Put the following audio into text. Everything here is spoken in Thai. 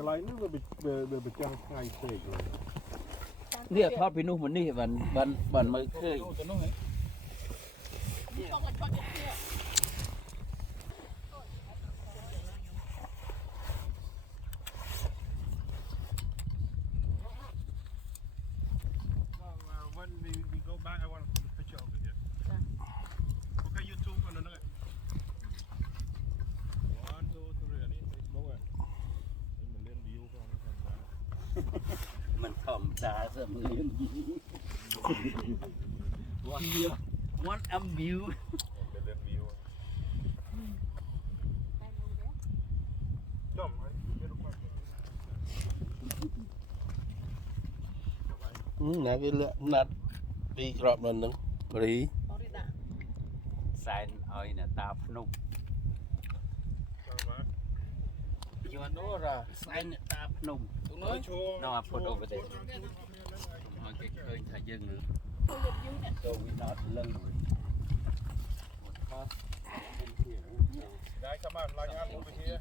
cái lấy nó bị trang ngay tệ rồi เนี่ยทอดไปนู่นมันนี่บันมือเคย when we go back I want to put a picture of it here okay YouTube อันนั้นเลย 1 2 3อันนี้ Facebook อ่ะมันเล่นวิวก็มันทำได้ มันธรรมดาเสมอวันเดียววันอัมบิว มันเล่นวิวจอมไอ้ไม่รู้ว่า nè cái lợn nát đi rọp lần nữa đi แสนอ้อยน่ะตาพนมยวนโนราแสนน่ะตาพนมตรงนั้นน้องพูด over there มันก็เคยถ่ายยังso we not alone Guys, come on, line up over here.